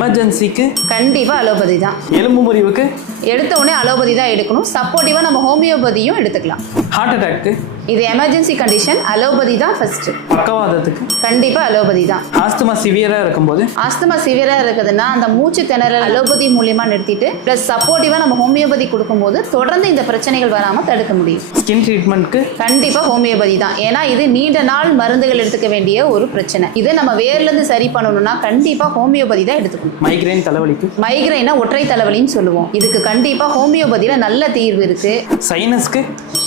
எமர்ஜென்சிக்கு கண்டிப்பா அலோபதி தான். எலும்பு முறிவுக்கு எடுத்த உடனே அலோபதி தான் எடுக்கணும். சப்போர்ட்டிவா நம்ம ஹோமியோபதியும் எடுத்துக்கலாம். ஹார்ட் அட்டாக்கு இது எமர்ஜென்சி கண்டிஷன், அலோபதி தான் ஃபர்ஸ்ட். பக்கவாதத்துக்கு கண்டிப்பா அலோபதி தான். ஆஸ்துமா சிவியரா இருக்கும்போது ஆஸ்துமா சிவியரா இருக்குதுன்னா அந்த மூச்சு திணறல் அலோபதி மூலியமா நிறுத்திட்டு பிளஸ் சப்போர்ட்டிவா நம்ம ஹோமியோபதி கொடுக்கும்போது தொடர்ந்து இந்த பிரச்சனைகள் வராம தடுக்க முடியும். ஸ்கின் ட்ரீட்மெண்ட்க்கு கண்டிப்பா ஹோமியோபதி தான். ஏன்னா இது நீண்ட நாள் மருந்துகள் எடுத்துக்க வேண்டிய ஒரு பிரச்சனை. இதை நம்ம வேர்ல இருந்து சரி பண்ணணும்னா கண்டிப்பா ஹோமியோபதி தான் எடுத்துக்கணும். மைக்ரைன் தலைவலிக்கு மைக்ரைனா ஒற்றை தலைவலின்னு சொல்லுவோம். இதுக்கு கண்டிப்பா ஹோமியோபதியில நல்ல தீர்வு இருக்கு. சைனஸ்க்கு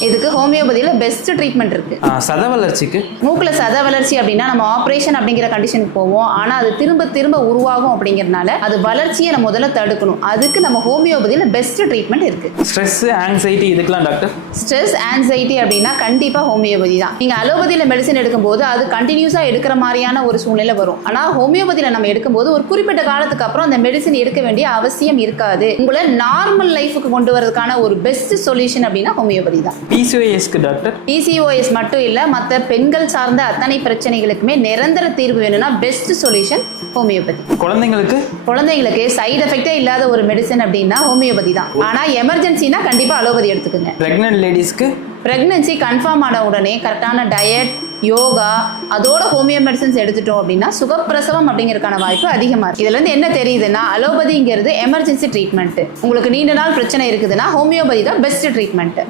இதுக்கு ஹோமியோபதியில பெஸ்ட் ட்ரீட்மெண்ட் இருக்கு. சத வளர்ச்சிக்கு மூக்குல சத வளர்ச்சி அப்படின்னா நம்ம ஆபரேஷன் அப்படிங்கிற கண்டிஷனுக்கு போவோம். ஆனா அது திரும்ப திரும்ப உருவாகும் அப்படிங்கறதுனால அது வளர்ச்சியை நம்ம முதல்ல தடுக்கணும். அதுக்கு நம்ம ஹோமியோபதியில பெஸ்ட் ட்ரீட்மெண்ட் இருக்கு. ஸ்ட்ரெஸ் ஆங்ஸைட்டி இதுக்கெல்லாம் டாக்டர்? ஸ்ட்ரெஸ் ஆங்ஸைட்டி அப்படின்னா கண்டிப்பா ஹோமியோபதி தான். நீங்க அலோபதியில மெடிசன் எடுக்கும்போது அது கண்டினியூஸா எடுக்கிற மாதிரியான ஒரு சூழ்நிலை வரும். ஆனா ஹோமியோபதியில நம்ம எடுக்கும்போது ஒரு குறிப்பிட்ட காலத்துக்கு அப்புறம் அந்த மெடிசன் எடுக்க வேண்டிய அவசியம் இருக்காது. உங்களை நார்மல் லைஃபுக்கு கொண்டு வரதுக்கான ஒரு பெஸ்ட் சொல்யூஷன் அப்படின்னா ஹோமியோபதி தான். பிசிஓஎஸ்க்கு டாக்டர்? பிசிஓஎஸ் மட்டும் இல்ல, மற்ற பெண்கள் சார்ந்த அத்தனை பிரச்சனைகளுக்குமே நிரந்தர தீர்வு வேணும்னா பெஸ்ட் சொல்யூஷன் ஹோமியோபதி. குழந்தைங்களுக்கு சைடு எஃபெக்டே இல்லாத ஒரு மெடிசன் அப்படின்னா ஹோமியோபதி தான். ஆனா எமர்ஜென்சினா கண்டிப்பா அலோபதி எடுத்துக்கோங்க. பிரெக்னன்ட் லேடிஸ்க்கு? பிரெக்னன்சி கன்ஃபார்ம் ஆன உடனே கரெக்டான டயட், யோகா, அதோட ஹோமியோ மெடிசன்ஸ் எடுத்துட்டோம் அப்படின்னா சுகப்பிரசவம் அப்படிங்கிறதுக்கான வாய்ப்பு அதிகமாக இருக்கு. இதுல இருந்து என்ன தெரியுதுன்னா அலோபதிங்கிறது எமர்ஜென்சி ட்ரீட்மெண்ட். உங்களுக்கு நீண்ட நாள் பிரச்சனை இருக்குதுன்னா ஹோமியோபதி தான் பெஸ்ட் ட்ரீட்மெண்ட்.